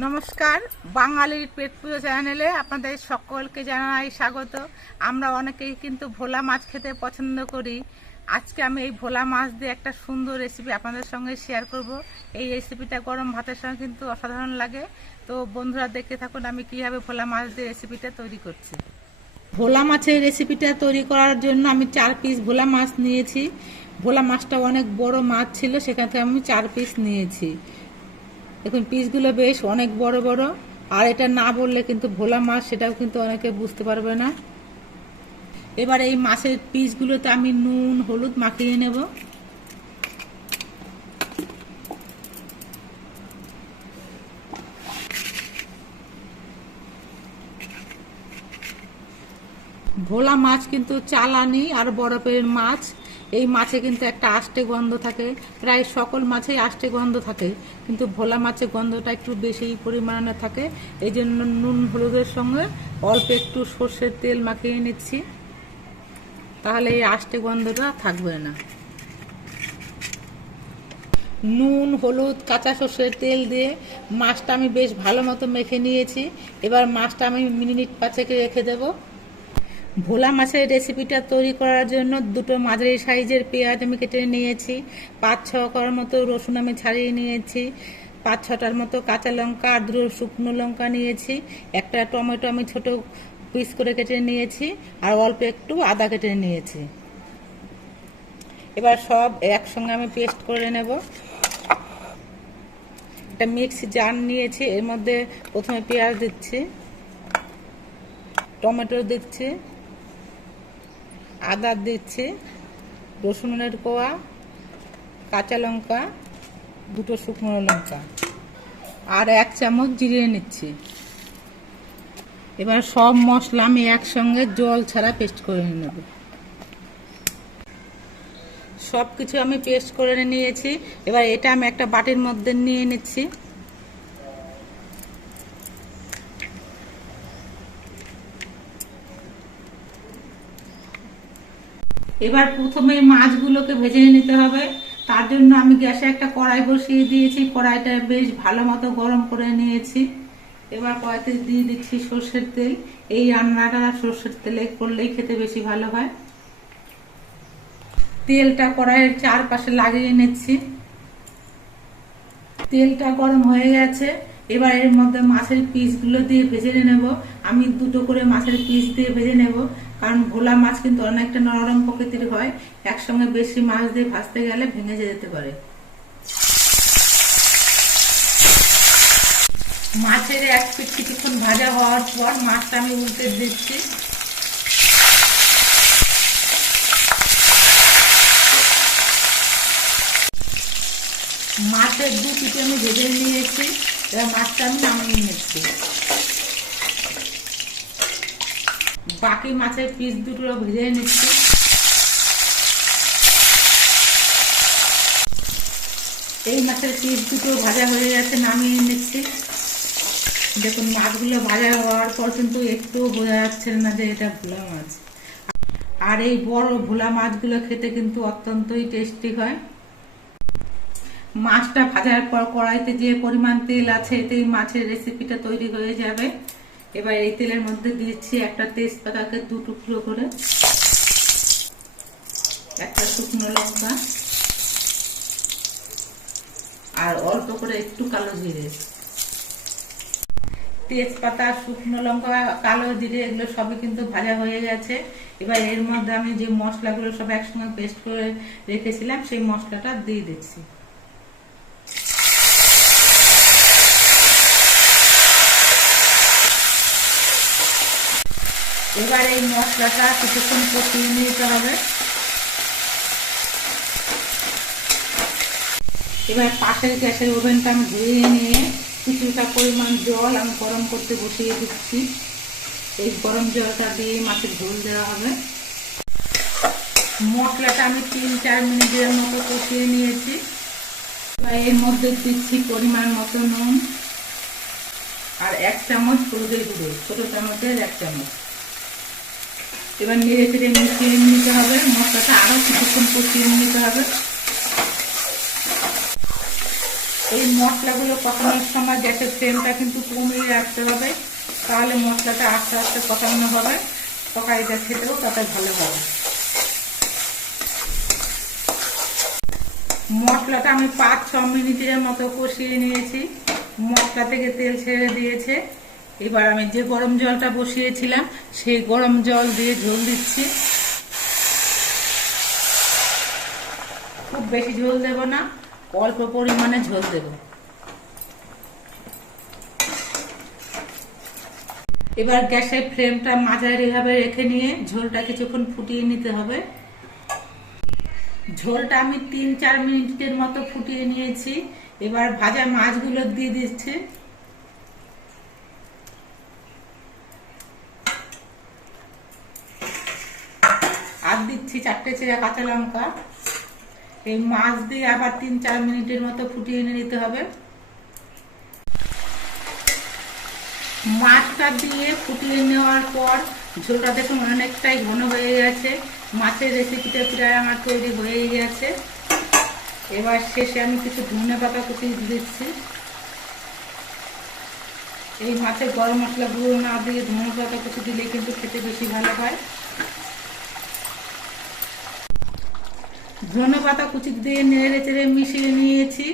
নমস্কার, বাঙালির পেট পুজো চ্যানেলে আপনাদের সকলকে জানাই স্বাগত। আমরা অনেকেই কিন্তু ভোলা মাছ খেতে পছন্দ করি। আজকে আমি এই ভোলা মাছ দিয়ে একটা সুন্দর রেসিপি আপনাদের সঙ্গে শেয়ার করব। এই রেসিপিটা গরম ভাতের সঙ্গে কিন্তু অসাধারণ লাগে। তো বন্ধুরা, দেখতে থাকুন আমি কীভাবে ভোলা মাছ দিয়ে রেসিপিটা তৈরি করছি। ভোলা মাছের রেসিপিটা তৈরি করার জন্য আমি চার পিস ভোলা মাছ নিয়েছি। ভোলা মাছটা অনেক বড় মাছ ছিল, সেখান থেকে আমি চার পিস নিয়েছি। দেখুন, পিসগুলো বেশ অনেক বড় বড়, আর এটা না বললে কিন্তু ভোলা মাছ সেটাও কিন্তু অনেকে বুঝতে পারবে না। এবার এই মাছের পিসগুলোতে আমি নুন, হলুদ মাখিয়ে নেব। ভোলা মাছ কিন্তু চালানি আর বরফের মাছ এই মাছে কিন্তু একটা আষ্টে গন্ধ থাকে। প্রায় সকল মাছেই আষ্টে গন্ধ থাকে, কিন্তু ভোলা মাছের গন্ধটা একটু বেশি পরিমাণে থাকে। এই জন্য নুন, হলুদের সঙ্গে অল্প একটু সর্ষের তেল মাখিয়ে নিচ্ছি। তাহলে এই আষ্টে গন্ধটা থাকবে না। নুন, হলুদ, কাঁচা সর্ষের তেল দিয়ে মাছটা আমি বেশ ভালো মতো মেখে নিয়েছি। এবার মাছটা আমি মিনিট পাঁচেকে রেখে দেবো। ভোলা মাছের রেসিপিটা তৈরি করার জন্য দুটো মাঝারি সাইজের পেঁয়াজ আমি কেটে নিয়েছি, পাঁচ ছ করার মতো রসুন আমি ছাড়িয়ে নিয়েছি, পাঁচ ছটার মতো কাঁচা লঙ্কা আর দুটো শুকনো লঙ্কা নিয়েছি, একটা টমেটো আমি ছোট পিস করে কেটে নিয়েছি আর অল্প একটু আদা কেটে নিয়েছি। এবার সব একসঙ্গে আমি পেস্ট করে নেব। একটা মিক্স জার নিয়েছি, এর মধ্যে প্রথমে পেঁয়াজ দিচ্ছি, টমেটো দিচ্ছি আদা দিচ্ছি, রসুনের কোয়া, কাঁচা লঙ্কা, দুটো শুকনো লঙ্কা, আর এক চামচ জিরে নিচ্ছি। এবার সব মশলা আমি একসঙ্গে জল ছাড়া পেস্ট করে নেব। সব কিছু আমি পেস্ট করে নিয়েছি। এবার এটা আমি একটা বাটির মধ্যে নিয়ে নিচ্ছি। এবার প্রথমে মাছগুলোকে ভেজে নিতে হবে। তার জন্য আমি গ্যাসে একটা কড়াই বসিয়ে দিয়েছি। কড়াইটা বেশ ভালো মতো গরম করে নিয়েছি। এবার কড়াইতে দিয়ে দিচ্ছি সর্ষের তেল। এই রান্নাটা সর্ষের তেলে করলেই খেতে বেশি ভালো হয়। তেলটা কড়াইয়ের চারপাশে লাগিয়ে নিচ্ছি। তেলটা গরম হয়ে গেছে। এবার এর মধ্যে মাছের পিসগুলো দিয়ে ভেজে নেব। আমি দুটো করে মাছের পিস দিয়ে ভেজে নেব। কারণ ভোলা মাছ কিন্তু অনেকটা নরম প্রকৃতির হয়, একসঙ্গে বেশি মাছ দিয়ে ভাজতে গেলে ভেঙে যেতে পারে। মাছের এক পিঠ কিছুক্ষণ ভাজা হওয়ার পর মাছটা আমি উল্টে দিচ্ছি। মাছের দু পিঠে আমি ভেজে নিয়েছি, এবার মাছটা আমি নামিয়ে নিচ্ছি। বাকি মাছের পিস দুটো ভেজে নিচ্ছি। এই মাছের পিস দুটো ভাজা হয়ে গেছে, নামিয়ে নিচ্ছি। দেখুন, মাছগুলো ভাজা হওয়ার পর কিন্তু একটুও বোঝা যাচ্ছে না যে এটা ভোলা মাছ। আর এই বড় ভোলা মাছগুলো খেতে কিন্তু অত্যন্তই টেস্টি হয়। মাছটা ভাজার পর কড়াইতে যে পরিমাণ তেল আছে এতেই মাছের রেসিপিটা তৈরি হয়ে যাবে। এবার এই তেলের মধ্যে দিয়েছি একটা তেজপাতাকে দু টুকরো করে। একটা শুকনো লঙ্কা। আর অল্প করে একটু কালো জিরে। তেজপাতা, শুকনো লঙ্কা, কালো জিরে, এগুলো সবই কিন্তু ভাজা হয়ে গেছে। এবার এর মধ্যে আমি যে মশলাগুলো সব একসঙ্গে পেস্ট করে রেখেছিলাম, সেই মশলাটা দিয়ে দিচ্ছি। এবার এই মশলাটা কিছুক্ষণ কষিয়ে নিতে হবে। এবার পাশের গ্যাসের ওভেনটা আমি ধুয়ে নিয়ে কিছুটা পরিমাণ জল আমি গরম করতে বসিয়ে দিচ্ছি। এই গরম জলটা দিয়ে মাছের ঝোল দেওয়া হবে। মশলাটা আমি তিন চার মিনিটের মতো কষিয়ে নিয়েছি। এবার এর মধ্যে দিচ্ছি পরিমাণ মতো নুন আর এক চামচ হলুদের গুঁড়ো, ছোটো চামচের এক চামচ। এবার নেড়ে চেড়ে মিশিয়ে নিতে হবে, মশলাটা আরও কিছুক্ষণ কষিয়ে নিতে হবে। এই মশলাগুলো কষানোর সময় গ্যাসের ফ্লেমটা কিন্তু কমিয়ে রাখতে হবে, তাহলে মশলাটা আস্তে আস্তে কষানো হবে। তরকারিটা খেতেও তাতে ভালো হবে। মশলাটা আমি পাঁচ ছ মিনিটের মতো কষিয়ে নিয়েছি। মশলা থেকে তেল ছেড়ে দিয়েছে। এবার আমি যে গরম জলটা বসিয়েছিলাম, সেই গরম জল দিয়ে ঝোল দিচ্ছি। খুব বেশি ঝোল দেব না, অল্প পরিমাণে ঝোল দেব। এবার গ্যাসের ফ্লেমটা মাঝারি ভাবে রেখে নিয়ে ঝোলটা কিছুক্ষণ ফুটিয়ে নিতে হবে। ঝোলটা আমি তিন চার মিনিটের মতো ফুটিয়ে নিয়েছি। এবার ভাজা মাছগুলো দিয়ে দিচ্ছি আর দিচ্ছি চারটে চেরা কাঁচা লঙ্কা। এই মাছ দিয়ে আবার তিন চার মিনিটের মতো ফুটিয়ে নিতে হবে। মাছটা দিয়ে ফুটিয়ে নেওয়ার পর ঝোলটা দেখুন অনেকটাই ঘন হয়ে গেছে। মাছের রেসিপিটা প্রায় আমার তৈরি হয়ে গেছে। এবার শেষে আমি কিছু ধনে পাতা কুচি দিচ্ছি। এই মাছের গরম মশলা গুঁড়ো না দিয়ে ধনে পাতা কুচি দিলে কিন্তু খেতে বেশি ভালো হয়। ধনে পাতা কুচি দিয়ে নেড়ে চেড়ে মিশিয়ে নিয়েছি।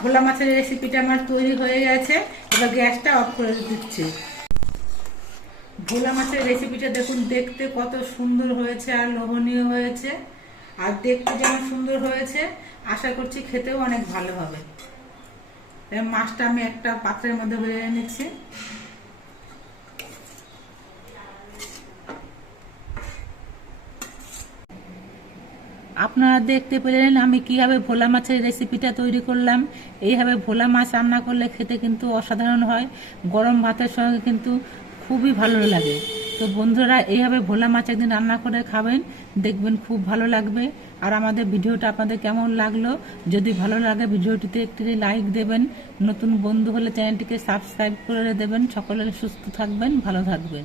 ভোলা মাছের রেসিপিটা আমার তৈরি হয়ে গেছে। এবার গ্যাসটা অফ করে দিচ্ছি। ভোলা মাছের রেসিপিটা দেখুন, দেখতে কত সুন্দর হয়েছে আর লোভনীয় হয়েছে। আর দেখতে যেমন সুন্দর হয়েছে, আশা করছি খেতেও অনেক ভালো হবে। মাছটা আমি একটা পাত্রের মধ্যে বেড়ে নিচ্ছি। আপনারা দেখতে পেলেন আমি কীভাবে ভোলা মাছের রেসিপিটা তৈরি করলাম। এইভাবে ভোলা মাছ রান্না করলে খেতে কিন্তু অসাধারণ হয়। গরম ভাতের সঙ্গে কিন্তু খুবই ভালো লাগে। তো বন্ধুরা, এইভাবে ভোলা মাছ একদিন রান্না করে খাবেন, দেখবেন খুব ভালো লাগবে। আর আমাদের ভিডিওটা আপনাদের কেমন লাগল? যদি ভালো লাগে ভিডিওটিতে একটি লাইক দেবেন। নতুন বন্ধু হলে চ্যানেলটিকে সাবস্ক্রাইব করে দেবেন। সকলে সুস্থ থাকবেন, ভালো থাকবেন।